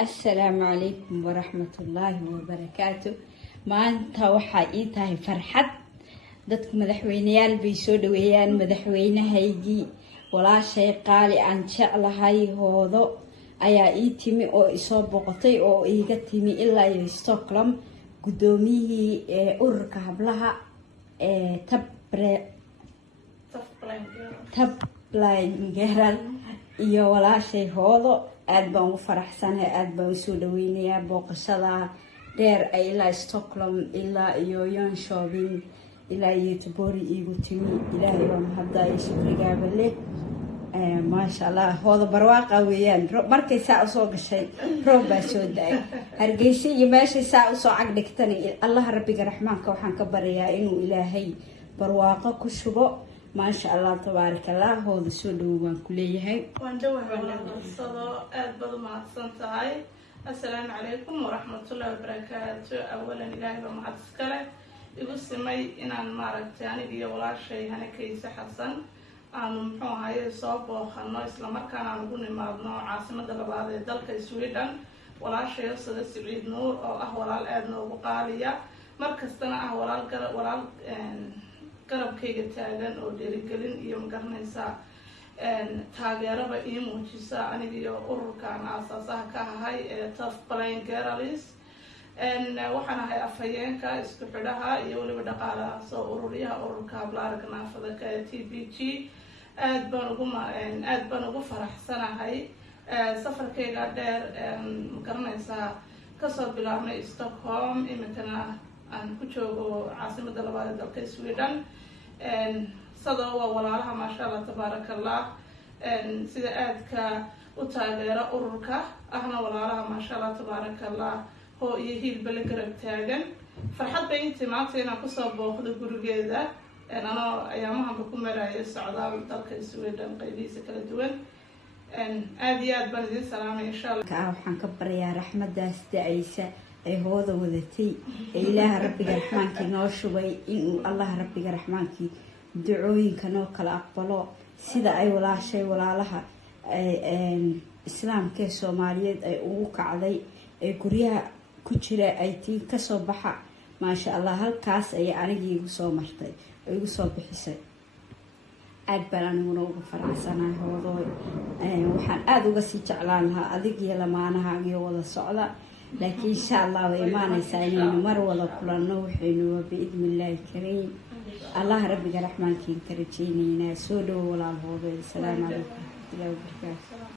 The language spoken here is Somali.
السلام عليكم ورحمة الله وبركاته. maanta waxaa ii tahay farxad dadka madaxweynayaal bay soo dhaweeyaan madaxweynahaygii walaashay qaali aan jeclahay hoodo ayaa ii timi oo isoo boqotay oo iiga timi ilaa iyo Stockholm gudoomiyihii ururka hablaha tablayngeral iyo walaashay hoodo aad baan ugu faraxsanahay aad baan u soo dhaweynayaa booqashada dheer ay ilaa Stockholm ilaa iyo Jönköping ilaa iyo Göteborg igu timi ilaahay waa mahadaya shukrigaaba leh maasha Allah hoodo barwaaqa weeyaan markay saa soo gashay roob baa soo daay hargeysa iyo meesha saa soo cagdhigtay Allah rabbiga raxmaanka waxaan ka barayaa inuu ilaahay barwaaqo ku shubo maasha Allah tabaarakallah hoodo soo dhawaan ku leeyahay waan dhawahay aad baad u mahadsantahay. السلام عليكم ورحمة الله وبركاته. أولا إلهي ومحدثكله يقول سمي إن أنا ماركت يعني بيا ولا شيء هنا كيس حسن أنا محو هاي صوب وخنا إسلام كان أنا بقول ما عاصمة البلاد دلك السويدن ولا شيء صد السعيد نور أو أهوال الأدنى وقالية مركزنا أهوال ولا قرب كي تاجن أو ديرجلين يوم قرن ساعة taageeraba ii muujisa aniga ururkan aasaasah ka ahay tablayngeral waxaan ahay afhayeenka isku xidhaha iyo waliba dhaqaalaha soo ururiyaha ururka hablaha naafada ka TBG aad baan ugu faraxsanahay safarkayga dheer garanaysaa kasoo bilaabnay Stockholm imikana aan ku joogo caasimadda labaad ee dalka Sweden صدق ووالله ما شاء الله تبارك الله سيدا آدك وتاجر أوركا أهنا والله ما شاء الله تبارك الله هو يهيل بلقرب تاجن فرحت بينتي معتي أنا قصة بأخذ الجروجيدا أنا أيامها بكون مرايا السعودة وتلك السويدن قيديس كل دول آديات بلدي سلام إن شاء الله كأوحن كبر يا رحمة داس عيسى أي هذا وذتي إله ربك الرحمن كي نوشوي إن الله ربك الرحمن كي دعوين كانوا كلا أقبلوا سيدا أي ولا شيء ولا لها إسلام كسوماليات أي أوك علي أي كوريا كتيرة أي تي كسبحة ما شاء الله هالكاس أي أرجي وصومرتي أي وصوب بحسن أدبران ونوب فرعسنا هو وحن أدو قصي تعلانها أديك يلا معناها يوضا صعدة لكن إن شاء الله وإيمان يساعدين مر ولا كل نوح وبإذن الله الكريم الله ربك الرحمن كين كرتيني سودو ولا الهوبي السلام عليكم ورحمة الله وبركاته.